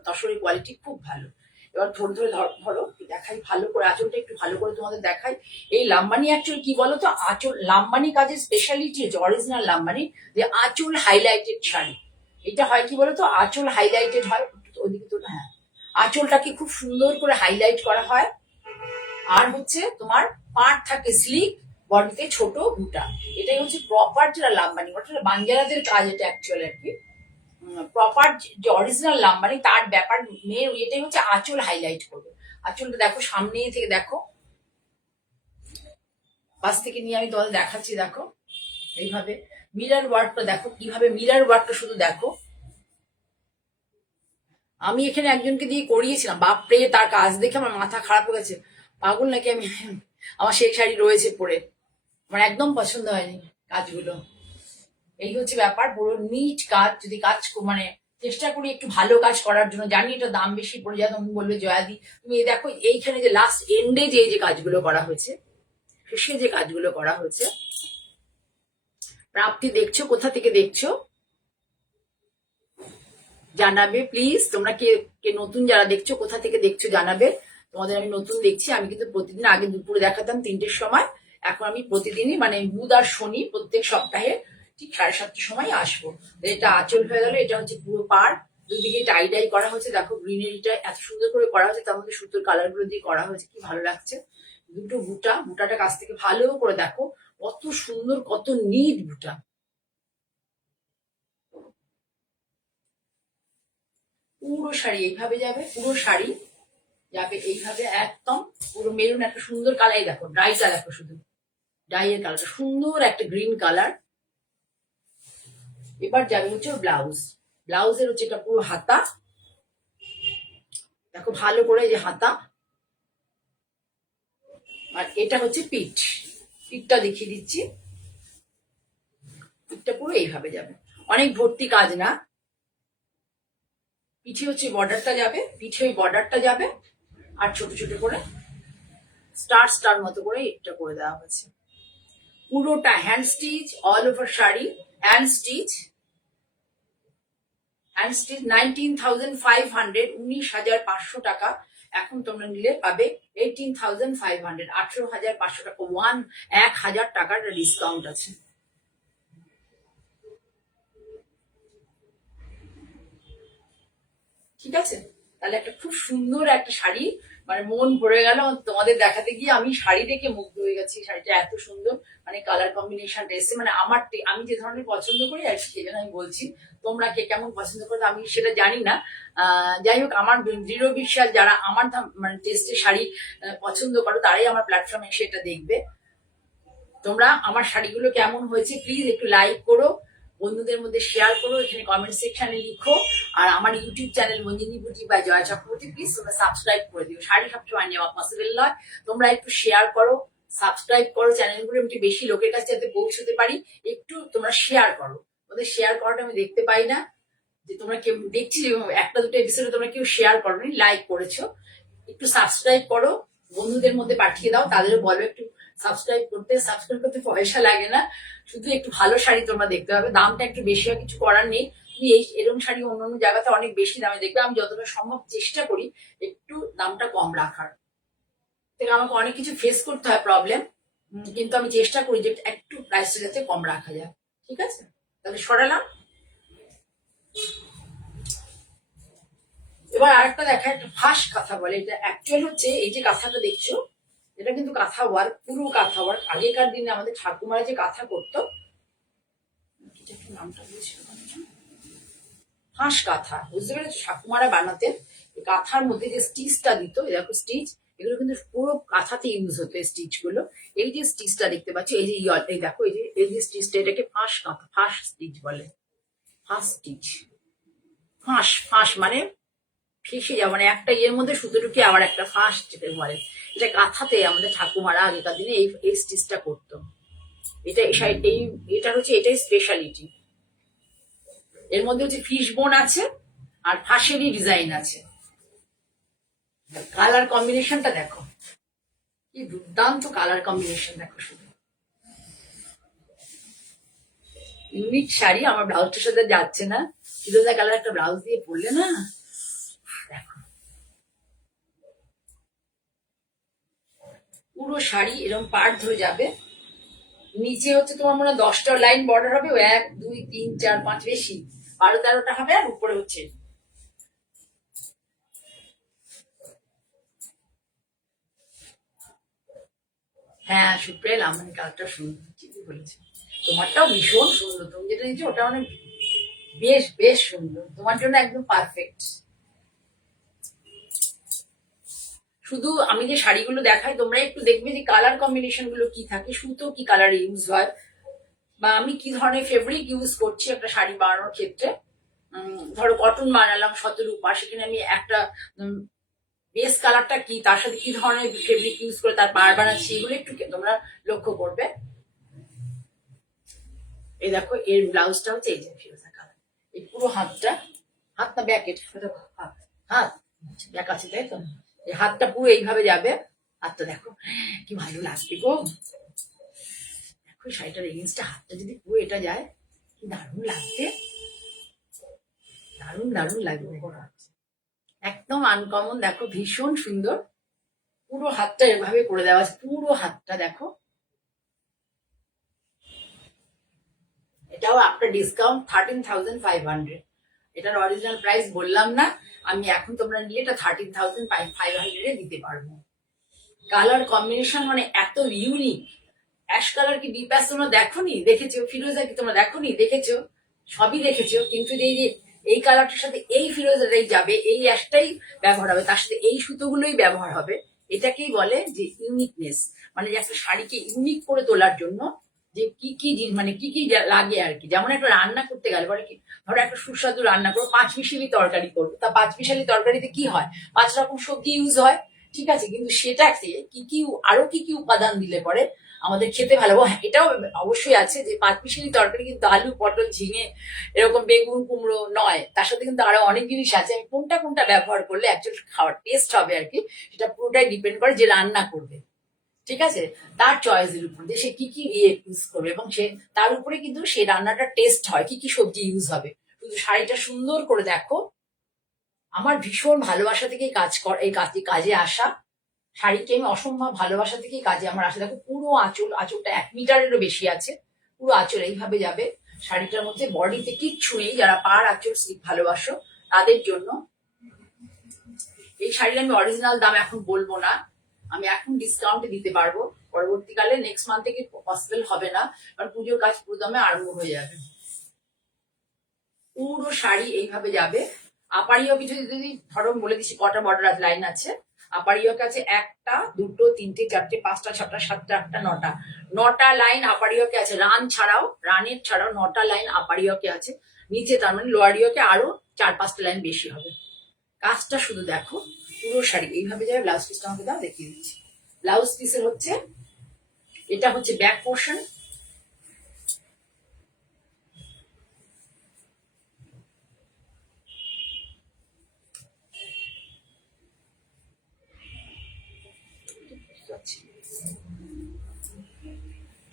তসরের কোয়ালিটি খুব ভালো। এবার ধরে ধরে ধরো দেখাই ভালো করে, আঁচলটা একটু ভালো করে তোমাদের দেখাই। এই লাম্বানি অ্যাকচুয়ালি কি বলতো, আঁচল লাম্বানি কাজের স্পেশালিটি হচ্ছে অরিজিনাল লাম্বানি যে আঁচল হাইলাইটেড শাড়ি। এটা হয় কি বলতো, আঁচল হাইলাইটেড হয়, ওদিকে তো হ্যাঁ, আঁচলটাকে খুব সুন্দর করে হাইলাইট করা হয়। আর হচ্ছে তোমার পাড় থাকে স্লিক, বডিতে ছোট বুটা। এটাই হচ্ছে প্রপার যেটা লাম্বানি, ওটা বাঙ্গারাদের কাজ এটা অ্যাকচুয়ালি আর কি। প্রপার যে অরিজিনাল লাম্বানি তার ব্যাপার মেয়ের এটাই হচ্ছে আঁচল হাইলাইট করবে। আঁচলটা দেখো সামনে থেকে দেখো, পাশ থেকে নিয়ে আমি তোমাদের দেখাচ্ছি, দেখো এইভাবে মিরার ওয়ার্কটা দেখো কিভাবে, মিরার ওয়ার্কটা শুধু দেখো। আমি এখানে একজনকে দিয়ে করিয়েছিলাম, বাপরে তার কাজ দেখে আমার মাথা খারাপ হয়ে গেছে, পাগল নাকি আমি, আমার সেই শাড়ি রয়েছে পরে, আমার একদম পছন্দ হয়নি কাজগুলো। এই হচ্ছে ব্যাপার, পুরো নিট কাজ। যদি কাজ মানে চেষ্টা করি একটু ভালো কাজ করার জন্য, জানি এটা দাম বেশি পড়ে যায়, তুমি বলবে জয়াদি তুমি দেখো এইখানে যে লাস্ট এন্ডে যে যে কাজগুলো করা হয়েছে, শেষে যে কাজগুলো করা হয়েছে, প্রাপ্তি দেখছো কোথা থেকে দেখছো জানাবে প্লিজ। তোমরা কে কে নতুন যারা দেখছো কোথা থেকে দেখছো জানাবে। তোমাদের আমি নতুন দেখছি, আমি কিন্তু প্রতিদিন আগে দুপুরে দেখাতাম 3টের সময়, এখন আমি প্রতিদিনই মানে বুধ আর শনি প্রত্যেক সপ্তাহে ঠিক 7:30টার সময় আসবো। এটা আঁচল হয়ে গেল, এটা হচ্ছে পুরো পাড়, দুদিকে টাই ডাই করা হয়েছে, দেখো গ্রিনারিটা এত সুন্দর করে করা হয়েছে, তার মধ্যে সুতোর কালার গুলো দিয়ে করা হয়েছে, কি ভালো লাগছে। দুটো বুটা, বুটাটা কাছ থেকে ভালো করে দেখো কত সুন্দর, কত নিট বুটা। পুরো শাড়ি এইভাবে যাবে, পুরো শাড়ি যাবে এইভাবে একদম পুরো মেরুন একটা সুন্দর কালার, দেখো ডাইটা দেখো, শুধু ডাইয়ের কালারটা সুন্দর একটা গ্রিন কালার। এবার যাবে হচ্ছে ব্লাউজ, ব্লাউজের হচ্ছে এটা পুরো হাতা, দেখো ভালো করে যে হাতা, আর এটা হচ্ছে পিঠ, পিঠটা দেখিয়ে দিচ্ছি, পিঠটা পুরো এইভাবে যাবে, অনেক ভর্তি কাজ না। পিঠে হচ্ছে বর্ডারটা যাবে, পিঠে ওই বর্ডারটা যাবে, আর ছোট ছোট করে স্টার স্টার মতো করে এটা করে দেওয়া হয়েছে। পুরোটা hand stitch, all over sari hand stitch, hand stitch 19,500, 19,500 টাকা। এখন তোমরা নিলে পাবে 18,500, 18,500 টাকা, 1,000 টাকার ডিসকাউন্ট আছে। ঠিক আছে, তাহলে একটা খুব সুন্দর একটা শাড়ি, মানে মন ভরে গেল তোমাদের দেখাতে গিয়ে। আমি শাড়ি দেখে মুগ্ধ হয়ে গেছি, শাড়িটা এত সুন্দর, মানে কালার কম্বিনেশনটা এসছে, মানে আমার আমি যে ধরনের পছন্দ করি আর সেই জন্য আমি বলছি। তোমরা কে কেমন পছন্দ করো আমি সেটা জানি না, যাই হোক আমার দৃঢ় বিশ্বাস যারা আমার মানে টেস্টে শাড়ি পছন্দ করো তারাই আমার প্ল্যাটফর্মে এসে এটা দেখবে। তোমরা আমার শাড়িগুলো কেমন হয়েছে প্লিজ একটু লাইক করো, বন্ধুদের মধ্যে শেয়ার করো, এখানে কমেন্ট সেকশনে লিখো। আর আমার ইউটিউব চ্যানেল মঞ্জিনী বুটি বা জয়া চক্রবর্তী প্লিজ তোমরা সাবস্ক্রাইব করে দিও, শাড়ি সবসময় নেওয়া পসিবল নয়, তোমরা একটু শেয়ার করো, সাবস্ক্রাইব করো চ্যানেলগুলো, একটু বেশি লোকের কাছে যাতে পৌঁছতে পারি, একটু তোমরা শেয়ার করো। তোমাদের শেয়ার করাটা আমি দেখতে পাই না, যে তোমরা কেউ দেখছি একটা দুটো এপিসোডে তোমরা কেউ শেয়ার করোনি, লাইক করেছো, একটু সাবস্ক্রাইব করো, বন্ধুদের মধ্যে পাঠিয়ে দাও, তাদেরও বলো একটু সাবস্ক্রাইব করতে। সাবস্ক্রাইব করতে পয়সা লাগে না, শুধু একটু ভালো শাড়ি তোমরা দেখতে হবে, দামটা একটু বেশি হয়, কিছু করার নেই। তুমি এরকম শাড়ি অন্যান্য জায়গাতে অনেক বেশি দামে দেখবে, আমি যতটা সম্ভব চেষ্টা করি একটু দামটা কম রাখার, থেকে আমাকে অনেক কিছু ফেস করতে হয় প্রবলেম, কিন্তু আমি চেষ্টা করি যে একটু প্রাইসটা যাতে কম রাখা যায়। ঠিক আছে, তাহলে সরালাম। এবার আরেকটা দেখা, একটা ফাঁস কাঁথা বলে, এটা অ্যাকচুয়াল হচ্ছে এই যে কাঁথাটা দেখছো, এটা কিন্তু কাঁথা ওয়ার্ক, পুরো কাঁথা ওয়ার্ক। আগেকার দিনে আমাদের ঠাকুমারা যে কাঁথা করতো, নামটা বলছিল ফাঁস কাঁথা, বুঝতে পেরেছো, ঠাকুমারা বানাতেন। কাঁথার মধ্যে যে স্টিচটা দিত, দেখো স্টিচ, এগুলো কিন্তু পুরো কাঁথাতে ইউজ হতো এই স্টিচ গুলো। এই যে স্টিচটা দেখতে পাচ্ছ, এই যে এই দেখো, এই যে স্টিচটা, এটাকে ফাঁস কাঁথা, ফাঁস স্টিচ বলে, ফাঁস স্টিচ। ফাঁস ফাঁস মানে ফেসে যাওয়া, মানে একটা ইয়ের মধ্যে সুতো ঢুকিয়ে আবার একটা ফাঁস যেতে বলে। এটা কাঁথাতে আমাদের ঠাকুমারা আগেকার দিনে এই স্টিচটা করতো। এটা এই এটার হচ্ছে এটাই স্পেশালিটি। এর মধ্যে হচ্ছে ফিশ বোন আছে আর ফাঁসেরই ডিজাইন আছে। কালার কম্বিনেশনটা দেখো, কি দুর্দান্ত কালার কম্বিনেশন দেখো শুধু। ইউনিক শাড়ি, আমার ব্লাউজটার সাথে যাচ্ছে না, ফিরোজা কালার একটা ব্লাউজ দিয়ে পরলে না, দেখো পুরো শাড়ি এরকম পাড় ধরে যাবে। নিচে হচ্ছে তোমার মনে হয় 10টা লাইন বর্ডার হবে, 1 2 3 4 5 বেশি 12-13টা হবে, আর উপরে হচ্ছে হ্যাঁ সুপ্রিয়া লামানি কালারটা সুন্দর, ঠিকই বলেছে। তোমারটাও ভীষণ সুন্দর, তুমি যেটা নিয়েছো ওটা অনেক বেশ বেশ সুন্দর, তোমার জন্য একদম পারফেক্ট। শুধু আমি যে শাড়িগুলো দেখাই তোমরা একটু দেখবে যে কালার কম্বিনেশন গুলো কি থাকে, সুতো কি কালার ইউজ হয়, বা আমি কি ধরনের ফেব্রিক ইউজ করছি একটা শাড়ি বানানোর ক্ষেত্রে। ধরো কটন বানালাম শতরূপা, সেখানে আমি একটা বেস কালারটা কি, তার সাথে কি ধরনের ফেব্রিক ইউজ করে তার পাড় বানাচ্ছি, এগুলো একটু তোমরা লক্ষ্য করবে। এই দেখো এর ব্লাউজটা হচ্ছে এই যে ফিরোজা কালার, এই পুরো হাতটা, হাত না ব্যাক, হাত হাত ব্যাক আছে তাই তো, এই হাতটা পুরো এইভাবে যাবে। হাতটা দেখো কি ভালো লাগবে গো, দেখো শাড়িটার এগেন্সটা হাতটা যদি পুরো এটা যায় কি দারুণ লাগবে, দারুণ দারুণ লাগবে, একদম আনকমন, দেখো ভীষণ সুন্দর। পুরো হাতটা এভাবে করে দেওয়া আছে, পুরো হাতটা দেখো। এটাও আপনার ডিসকাউন্ট 13,500, এটার অরিজিনাল প্রাইস বললাম না আমি, এখন তোমরা নিলে এটা 13,500 দিতে পারবো। কালার কম্বিনেশন মানে এত ইউনিক, অ্যাশ কালার কি ডিপ অ্যাশ তোমরা দেখোনি, দেখেছো? ফিরোজা কি তোমরা দেখোনি, দেখেছো? সবই দেখেছো, কিন্তু এই যে এই কালারটার সাথে এই ফিরোজাটাই যাবে, এই অ্যাশটাই ব্যবহার হবে, তার সাথে এই সুতোগুলোই ব্যবহার হবে। এটাকেই বলে যে ইউনিকনেস, মানে যে একটা শাড়িকে ইউনিক করে তোলার জন্য যে কি কি মানে কি কি লাগে আর কি। যেমন একটা রান্না করতে গেলে পরে কি, ধরো একটা সুস্বাদু রান্না করো, 5 মিশালি তরকারি করবো, তা 5 মিশালি তরকারিতে কি হয়, 5 রকম সবজি ইউজ হয়, ঠিক আছে, কিন্তু সেটাকে কি কি আরো কি কি উপাদান দিলে পরে আমাদের খেতে ভালো। হ্যাঁ এটাও অবশ্যই আছে যে 5 মিশালি তরকারি কিন্তু আলু পটল ঝিঙে এরকম বেগুন কুমড়ো নয়, তার সাথে কিন্তু আরো অনেক জিনিস আছে, আমি কোনটা কোনটা ব্যবহার করলে অ্যাকচুয়ালি খাওয়ার টেস্ট হবে আর কি, সেটা পুরোটাই ডিপেন্ড করে যে রান্না করবে, ঠিক আছে, তার চয়েসের উপর যে সে কি কি ইউজ করবে, এবং সে তার উপরে কিন্তু সেই রান্নাটা টেস্ট হয়, কি কি সবজি ইউজ হবে। শুধু শাড়িটা সুন্দর করে দেখো, আমার ভীষণ ভালোবাসা থেকেই কাজ কর, এই কাজে আসা, শাড়িকে আমি অসম্ভব ভালোবাসা থেকেই কাজে আমার আসা। দেখো পুরো আঁচলটা 1 মিটারেরও বেশি আছে, পুরো আঁচল এইভাবে যাবে। শাড়িটার মধ্যে বডিতে কিচ্ছু নেই, যারা পাড় আঁচল স্লিপ ভালোবাসো তাদের জন্য এই শাড়ির আমি অরিজিনাল দাম এখন বলবো না, আমি এখন ডিসকাউন্টে দিতে পারবো, পরবর্তীকালে নেক্সট মান্থ থেকে পসিবল হবে না, কারণ পুজোর কাজ পুরো দামে আরম্ভ হয়ে যাবে। পুরো শাড়ি এইভাবে যাবে। আপারিও কিছু যদি ধরো বলে দিচ্ছি কটা বর্ডার লাইন আছে, আপারিও কাছে 1টা 2টো 3টে 4টে 5টা 6টা 7টা 8টা 9টা লাইন আপারিওকে আছে, রানের ছাড়াও 9টা লাইন আপারিওকে আছে নিচে, তার মানে লোয়ারিওকে আরো 4-5টা লাইন বেশি হবে। কাজটা শুধু দেখো, পুরো শাড়ি এইভাবে যাবে। ব্লাউজ পিসটা আমাকে দাও, দেখিয়ে দিচ্ছি। ব্লাউজ পিসের হচ্ছে এটা হচ্ছে ব্যাক পোর্শন,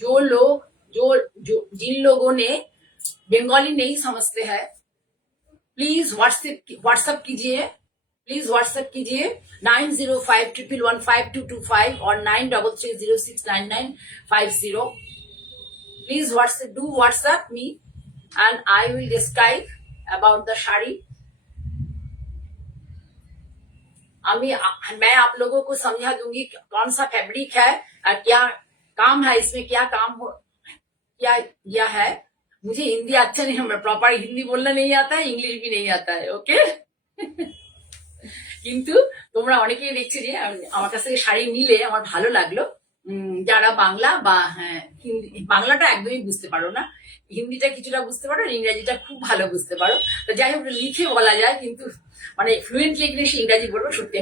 जो लोग जो जो जिन लोगों ने बंगाली नहीं समझते हैं प्लीज व्हाट्सएप कीजिए, प्लीज व्हाट्सएप कीजिए 9051115225 और 9330699950। Please WhatsApp me and I will describe about the shari। मैं आप लोगों को समझा दूंगी कौन सा फैब्रिक है और क्या काम है इसमें, क्या काम हो क्या किया है। मुझे हिंदी अच्छा नहीं, मैं प्रॉपर हिंदी बोलना नहीं आता है, इंग्लिश भी नहीं आता है, ओके। কিন্তু তোমরা অনেকেই দেখছি যে আমার কাছ থেকে শাড়ি নিলে আমার ভালো লাগলো, যারা বাংলা বা হ্যাঁ হিন্দি, বাংলাটা একদমই বুঝতে পারো না, হিন্দিটা কিছুটা বুঝতে পারো, ইংরাজিটা খুব ভালো বুঝতে পারো, তো যাই হোক লিখে বলা যায়, কিন্তু মানে ফ্লুয়েন্টলি ইংলিশ ইংরাজি বলবো সত্যি,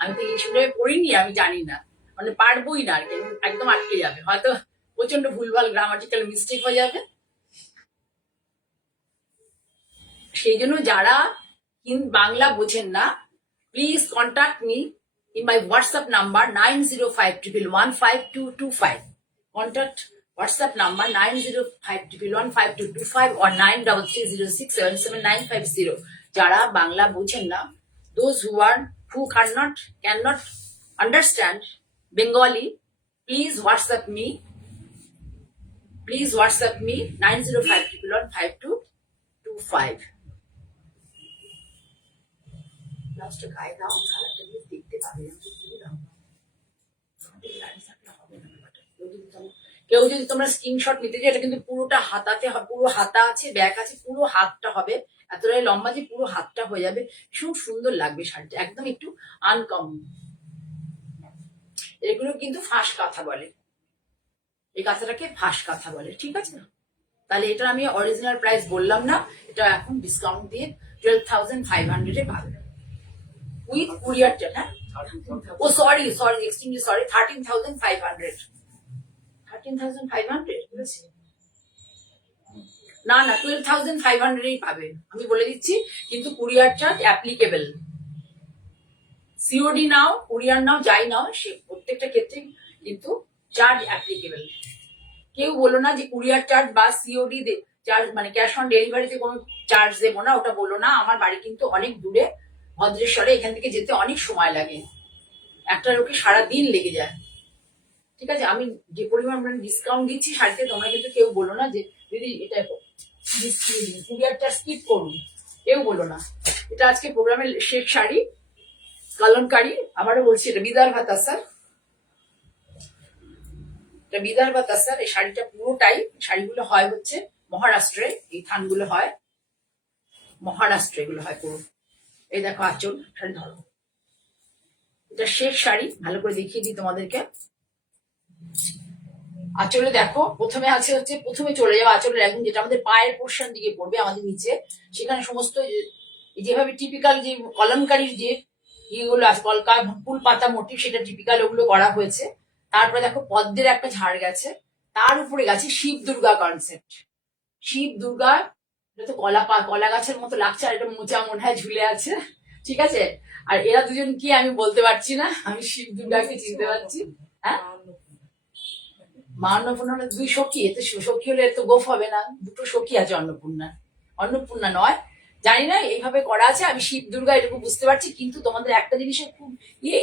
আমি তো ইংলিশ মিডিয়ামে পড়িনি, আমি জানি না, মানে পারবোই না আর কি, একদম আটকে যাবে, হয়তো প্রচন্ড ভুলভাল গ্রামাটিক্যাল মিস্টেক হয়ে যাবে। সেই জন্য যারা বাংলা বোঝেন না, please contact me in my WhatsApp number 9051115225. Contact WhatsApp number 9051115225 or 9330677950. যারা বাংলা বুঝেন না, those who cannot understand Bengali, please WhatsApp me 9051115225. লাস্টে গায়ে দাও, কালারটা দিয়ে দেখতে পাবে। কেউ যদি তোমরা স্ক্রিনশট নিতে চাই, এটা কিন্তু পুরোটা হাতাতে, পুরো হাতা আছে, ব্যাক আছে, পুরো হাতটা হবে এতটাই লম্বা যে পুরো হাতটা হয়ে যাবে। ভীষণ সুন্দর লাগবে শাড়িটা, একদম একটু আনকমন। এগুলো কিন্তু ফাঁস কাঁথা বলে, এই কাঁথাটাকে ফাঁস কাঁথা বলে, ঠিক আছে? তাহলে এটা আমি অরিজিনাল প্রাইস বললাম না, এটা এখন ডিসকাউন্ট দিয়ে 12,500 পাবে উইথ কুরিয়ার চার্জ। হ্যাঁ, ও সরি, এক্সট্রিমলি সরি, 13,500। 13,500 বলেছি না, 12,500 পাবে, আমি বলে দিচ্ছি। কিন্তু কুরিয়ার চার্জ অ্যাপ্লিকেবল। সিওডি নাও, কুরিয়ার নাও, যাই নাও, সে প্রত্যেকটা ক্ষেত্রে কিন্তু চার্জ অ্যাপ্লিকেবল। কেউ বলো না যে কুরিয়ার চার্জ বা সিওডি চার্জ মানে ক্যাশ অন ডেলিভারিতে কোনো চার্জ দেবো না, ওটা বলো না। আমার বাড়ি কিন্তু অনেক দূরে, ভদ্রেশ্বরে, এখান থেকে যেতে অনেক সময় লাগে, একটা লোকে সারাদিন লেগে যায়, ঠিক আছে? আমি যে পরিমাণ ডিসকাউন্ট দিচ্ছি শাড়িতে, তোমরা কিন্তু কেউ বলো না যে দিদি এটা কুরিয়ারটা স্কিপ করুন, কেউ বলো না। এটা আজকে প্রোগ্রামের শেষ শাড়ি, কালমকারি। আবারও বলছি, এটা বিদর্ভা তাসার, এটা বিদর্ভা তাসার। এই শাড়িটা পুরোটাই, শাড়িগুলো হয় হচ্ছে মহারাষ্ট্রে, এই থানগুলো হয় মহারাষ্ট্রে, এগুলো হয় পুরো। এই দেখো আঁচল, শাড়ি ধরো, এটা শেষ শাড়ি, ভালো করে দেখিয়ে দিই তোমাদেরকে। আঁচলে দেখো, প্রথমে আছে হচ্ছে, প্রথমে চলে যাবে আঁচলের একদম যেটা আমাদের পায়ের পোর্শন দিকে পড়বে, আমাদের নিচে, সেখানে সমস্ত যেভাবে টিপিক্যাল যে কলমকারীর যে ইয়েগুলো আছে, কলকা ফুল পাতা মোটিভ, সেটা টিপিক্যাল ওগুলো করা হয়েছে। তারপরে দেখো পদ্মের একটা ঝাড় গেছে, তার উপরে গেছে শিব দুর্গা কনসেপ্ট। শিব দুর্গা, এটা তো কলা গাছের মতো লাগছে, আর এটা মোচা মনে হয় ঝুলে আছে, ঠিক আছে? আর এরা দুজন কি আমি বলতে পারছি না, আমি শিব দুর্গাকে চিনতে পারছি। হ্যাঁ, মা অন্নপূর্ণা দুই সখী, এতে সখী হলে তো গোফ হবে না, দুটো সখী আছে অন্নপূর্ণা নয়, জানি না, এইভাবে করা আছে। আমি শিব দুর্গা এটুকু বুঝতে পারছি। কিন্তু তোমাদের একটা জিনিসের খুব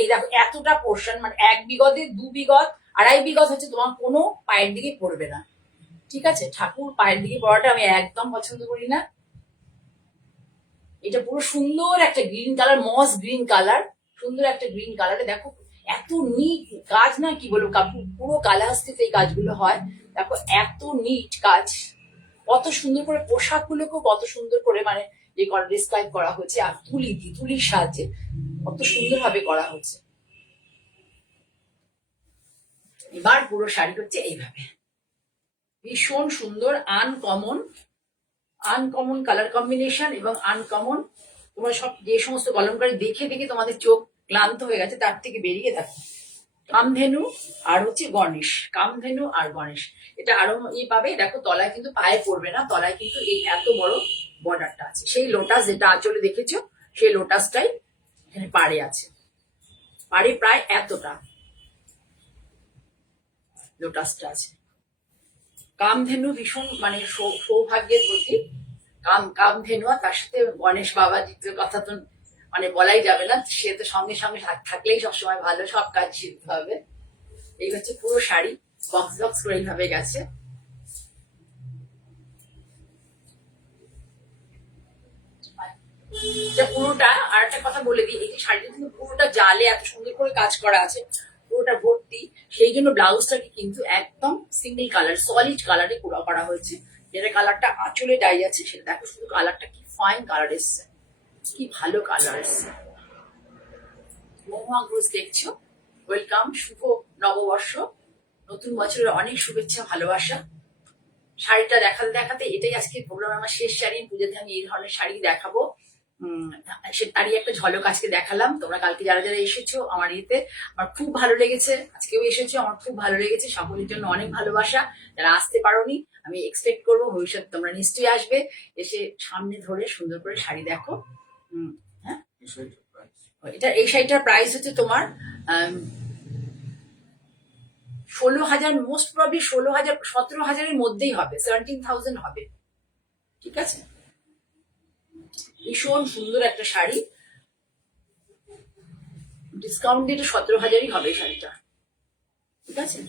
এই দেখো, এতটা পোর্শন, মানে 1 বিগতে 2 বিগত 2.5 বিগত হচ্ছে তোমার কোনো পায়ের দিকে পড়বে না, ঠিক আছে? ঠাকুর পায়ের দিকে পড়াটা আমি একদম পছন্দ করি না। এটা পুরো সুন্দর একটা গ্রিন কালার, মস গ্রিন কালার, সুন্দর একটা গ্রিন কালারে দেখো, এত নিট কাজ না, কি বলবো, পুরো কালাহস্তিতে এই কাজগুলো হয়। দেখো এত নিট কাজ, কত সুন্দর করে পোশাকগুলোকেও কত সুন্দর করে মানে ডিসক্রাইব করা হয়েছে, আর তুলির সাহায্যে কত সুন্দর ভাবে করা হচ্ছে। এবার পুরো শাড়ি হচ্ছে এইভাবে, ভীষণ সুন্দর, আনকমন কালার কম্বিনেশন এবং আনকমন। তোমরা সব যে সমস্ত কলমকারী দেখে দেখে তোমাদের চোখ ক্লান্ত হয়ে গেছে, তার থেকে বেরিয়ে দেখো কামধেনু আর হচ্ছে গণেশ, কামধেনু আর গণেশ। এটা আরো পাবে, দেখো তলায় কিন্তু পায়ে পড়বে না, তলায় কিন্তু এই এত বড় বর্ডারটা আছে, সেই লোটাস যেটা আঁচলে দেখেছো, সেই লোটাসটাই এখানে পাড়ে আছে, পাড়ে প্রায় এতটা লোটাসটা আছে। কামধেনু ভীষণ মানে সৌভাগ্যের প্রতীক, কামধেনু, আর তার সাথে গণেশ বাবা জিতের কথা তো মানে বলাই যাবে না, সে তো সঙ্গে সঙ্গে থাকলেই সবসময় ভালো, সব কাজ সিদ্ধ হবে। এই হচ্ছে পুরো শাড়ি, বক্স করে এইভাবে গেছে। পুরোটা, আর একটা কথা বলে দিই, এই যে শাড়িটা কিন্তু পুরোটা জালে এত সুন্দর করে কাজ করা আছে, পুরোটা ভর্তি, সেই জন্য ব্লাউজটাকে কিন্তু একদম সিঙ্গেল কালার, সলিড কালারে করা হয়েছে। যেটা কালারটা আঁচলে ডাই আছে, সেটা দেখো শুধু কালারটা কি ফাইন কালার এসছে, কি ভালো কালার এসছে। মহুয়া ঘোষ দেখছো, ওয়েলকাম, শুভ নববর্ষ, নতুন বছরের অনেক শুভেচ্ছা, ভালোবাসা। শাড়িটা দেখাতে দেখাতে এটাই আজকে প্রোগ্রাম, আমার শেষ শাড়ি, পুজোতে আমি এই ধরনের শাড়ি দেখাবো। তারই একটা ঝলক আজকে দেখালাম। তোমরা কালকে যারা যারা এসেছো আমার ইয়েতে, আমার খুব ভালো লেগেছে। আজকেও এসেছো, আমার খুব ভালো লেগেছে। সকলের জন্য অনেক ভালোবাসা। যারা আসতে পারোনি, আমি এক্সপেক্ট করবো ভবিষ্যতে তোমরা নিশ্চয়ই আসবে, এসে সামনে ধরে সুন্দর করে শাড়ি দেখো। হ্যাঁ, এই শাড়িটার প্রাইস হচ্ছে তোমার 16,000, মোস্ট প্রবলি 16,000, 17,000-এর মধ্যেই হবে, 17,000 হবে। ঠিক আছে, ভীষণ সুন্দর একটা শাড়ি। ডিসকাউন্ট দিয়ে 17,000-ই হবে এই শাড়িটা। ঠিক আছে,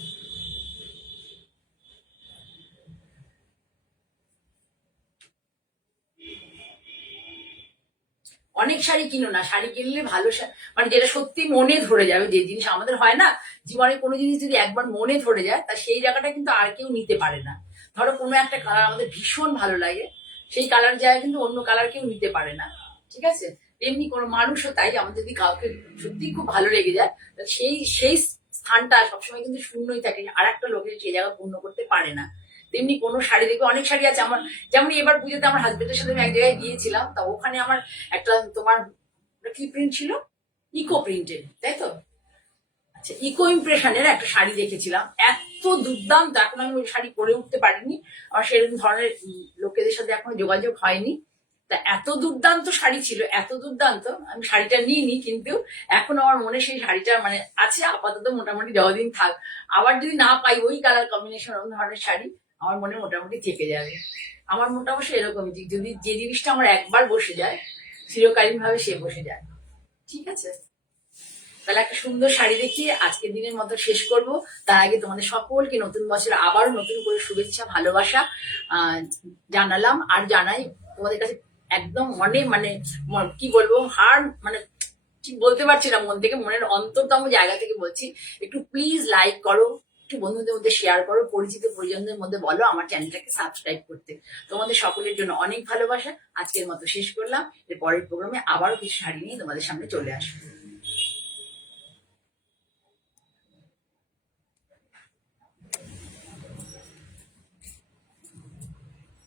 অনেক শাড়ি কিনো না, শাড়ি কিনলে ভালো মানে যেটা সত্যি মনে ধরে যাবে, যে জিনিস আমাদের হয় না জীবনে, কোনো জিনিস যদি একবার মনে ধরে যায় তা সেই জায়গাটা কিন্তু আর কেউ নিতে পারে না। ধরো কোনো একটা কালার আমাদের ভীষণ ভালো লাগে, সেই কালার জায়গা কিন্তু অন্য কালার কেউ নিতে পারে না। ঠিক আছে, এমনি কোনো মানুষও তাই, আমাদের যদি কাউকে সত্যি খুব ভালো লেগে যায়, সেই সেই স্থানটা সবসময় কিন্তু শূন্যই থাকে, আর একটা লোকের সেই জায়গা পূর্ণ করতে পারে না। তেমনি কোনো শাড়ি দেখবে, অনেক শাড়ি আছে আমার, যেমন এবার পুজোতে আমার হাজবেন্ডের সাথে আমি এক জায়গায় গিয়েছিলাম, তা ওখানে আমার একটা তোমার কি প্রিন্ট ছিল, ইকো প্রিন্টের, তাই তো? আচ্ছা, ইকো ইমপ্রেশনের একটা শাড়ি দেখেছিলাম, এত দুর্দান্ত। এখন আমি ওই শাড়ি পরে উঠতে পারিনি, আমার সেরকম ধরনের লোকেদের সাথে এখনো যোগাযোগ হয়নি। তা এত দুর্দান্ত শাড়ি ছিল, এত দুর্দান্ত, আমি শাড়িটা নিইনি, কিন্তু এখন আমার মনে সেই শাড়িটা মানে আছে আপাতত, মোটামুটি যতদিন থাক, আবার যদি না পাই ওই কালার কম্বিনেশন অন্য ধরনের শাড়ি, আমার মনে মোটামুটি থেকে যাবে। আমার মোটামুটি এরকমই, যদি যে জিনিসটা আমার একবার বসে যায়, চিরকালীন ভাবে সে বসে যায়। ঠিক আছে, তাহলে একটা সুন্দর শাড়ি দেখিয়ে আজকের দিনের মতো শেষ করব। তার আগে তোমাদের সকলকে নতুন বছর আবারও নতুন করে শুভেচ্ছা, ভালোবাসা জানালাম, আর জানাই তোমাদের কাছে একদম মানে কি বলবো, মানে ঠিক বলতে পারছি না, মন থেকে, মনের অন্তরতম জায়গা থেকে বলছি, একটু প্লিজ লাইক করো, একটু বন্ধুদের মধ্যে শেয়ার করো, পরিচিত পরিজনদের মধ্যে বলো আমার চ্যানেলটাকে সাবস্ক্রাইব করতে। তোমাদের সকলের জন্য অনেক ভালোবাসা। আজকের মতো শেষ করলাম, এর পরের প্রোগ্রামে আবারও কিছু শাড়ি নিয়ে তোমাদের সামনে চলে আসবো।